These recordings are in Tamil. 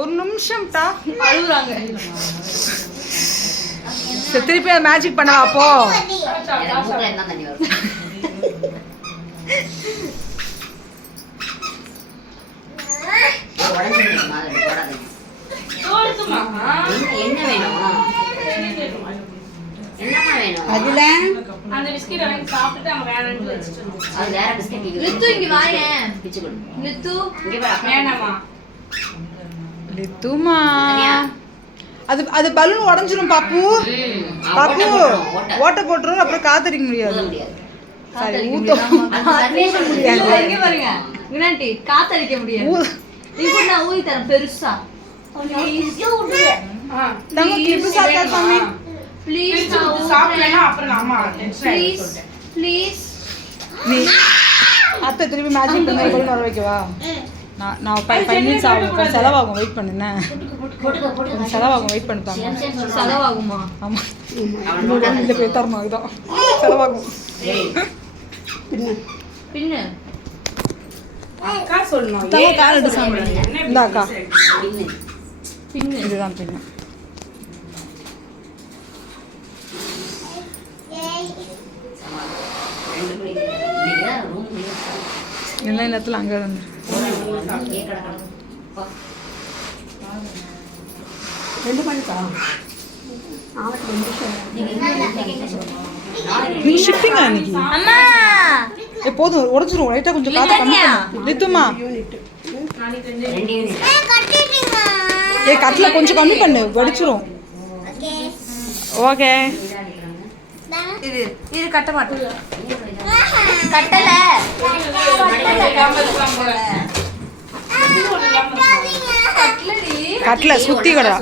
ஒரு நிமிஷம் டா அழுகுறாங்க. திருப்பி மேஜிக் பண்ணவா அப்போ? அதுல அந்த பிஸ்கட் வாங்கி சாப்பிட்டு அவங்க வேணாம்னு வச்சிட்டோம். அது வேற பிஸ்கட் லித்து இங்க வாயேன். பிச்சு கொடு. லித்து இங்க வா. வேணாமா? லித்துமா அது அது பலூன் உடைஞ்சிரும் பாப்பு. பாப்பு ஓட்ட போட்டுரும், அப்புறம் காத்தடிக்க முடியாது. சரி ஊத்த இங்க பாருங்க வினாண்டி காத்தடிக்க முடியாது. இப்போ நான் ஊதி தரேன் பெருசா. தங்க கிளிப் சாப்பிட்டா சாமி ப்ளீஸ் சாப்பிடலனா அப்புறம் அம்மா டென்ஷன் ஆயிடுச்சு. ப்ளீஸ் நீ அத்தை திருப்பி மேஜிக் பண்ண பலூன் வர வைக்கவா? நான் 5 மினிட்ஸ் ஆகும், செலவாகும். வெயிட் பண்ணுண்ணே, செலவாகும். வெயிட் பண்ணுத்தாங்க. செலவாகுமா? ஆமாம் இந்த போய் தரணும், அதுதான் செலவாகும். பின்ன அக்கா சொல்லணும். தங்க கால் எடுத்து சாப்பிடுங்க. இந்த அக்கா பின்ன இதுதான் பின்ன. எல்லா நேரத்தில் அங்கே வந்து நீ ஷிப்பிங்கா இன்னைக்கு? அம்மா போதும், உடச்சிரும். லைட்டாக கொஞ்சம் காற்று கம்மி பண்ணு. லித்துமா கட்டில் கொஞ்சம் கம்மி பண்ணு, வடிச்சிரும். ஓகே இது இது கட்ட மாட்டேன். கட்டல கட்டில் சுற்றி கடா,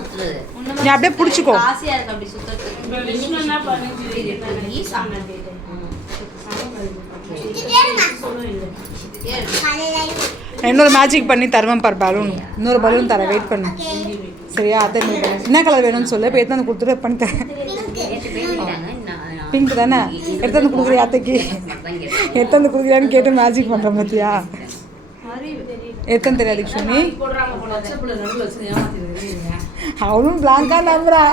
நீ அப்படியே பிடிச்சிக்கோ. ஆசையா இருக்கு அப்படி சுத்தத்துக்கு. விஷ்ணுனா பண்ணுங்க. இன்னொரு மேஜிக் பண்ணி தருவேன் பார் பலூன். இன்னொரு பலூன் தரேன், வெயிட் பண்ணு. சரியா? அத்தை என்ன கலர் வேணும்னு சொல்லு, இப்போ எடுத்து வந்து கொடுத்துட்டு பண்ணி தரேன். பிங்க் தானே? எடுத்து வந்து கொடுக்குறியா அத்தைக்கு? எடுத்து வந்து கொடுக்குறியான்னு கேட்டு மேஜிக் பண்ணுறேன் பார்த்தியா? எத்தனை தெரியாது சுமி? அவளும் பிளாங்கா நம்புறா.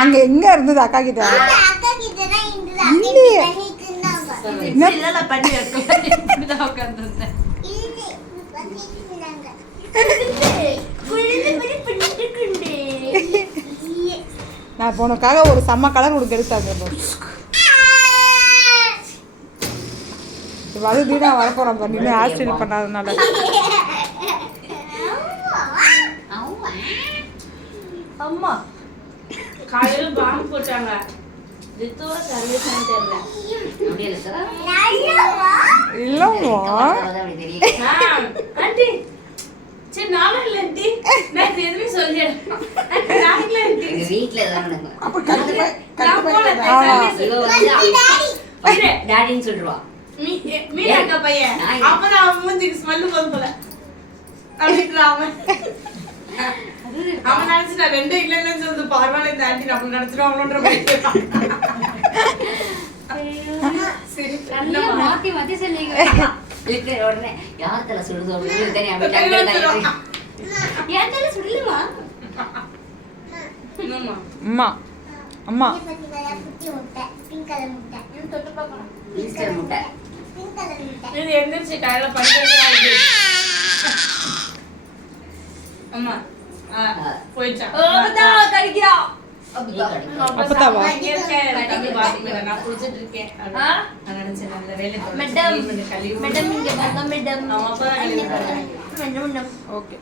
அங்க எங்க இருந்தது அக்கா கிட்ட? இல்லையே நான் போனக்காக ஒரு செம்ம கலர் உனக்கு எடுத்தாங்க. வலுதீனா வரப்போறோம் பண்ணி ஆஸ்திரேலியா பண்ணாதனால. அம்மா காலையில பாம்பு போட்டாங்க. லித்துவா சர்வீஸ் சென்டர்ல. இல்லம்மா ஆண்டி சரி நானும் இல்ல ஆண்டி, நான் எதுவுமே சொல்லிடுறேன். நான் இல்ல ஆண்டி, வீட்ல தான் நடக்கும். அப்ப கண்டிப்பா நான் போல டாடின்னு சொல்லுவா. மீனா அக்கா பையன் அப்பதான் அவன் மூஞ்சிக்கு ஸ்மெல்லு போதும் போல அப்படின்றான் அவன். அவன் நினைச்சிட்டா 2 இல்லைன்னு சொல்லுது. பரவாயில்ல இந்த ஆண்டி நம்ம நினைச்சிருவாங்களோன்ற சரி மாத்தி மாத்தி சொல்லிங்க. உடனே யார் தலை சுடுதோ யார் தலை சுடலுமா? அம்மா அம்மா ஈஸ்டர் முட்டை இது எந்திரிச்சு காலையில படிக்கிறது. அம்மா போயிடுச்சா? கடிக்கிறா. அப்பதாவா? நான் குளிச்சிட்டு இருக்கேன். நான் நினைச்சேன் நல்ல வேலை மேடம் மேடம் இங்க வாங்க மேடம். அவன் அப்பதான் மேடம் ஓகே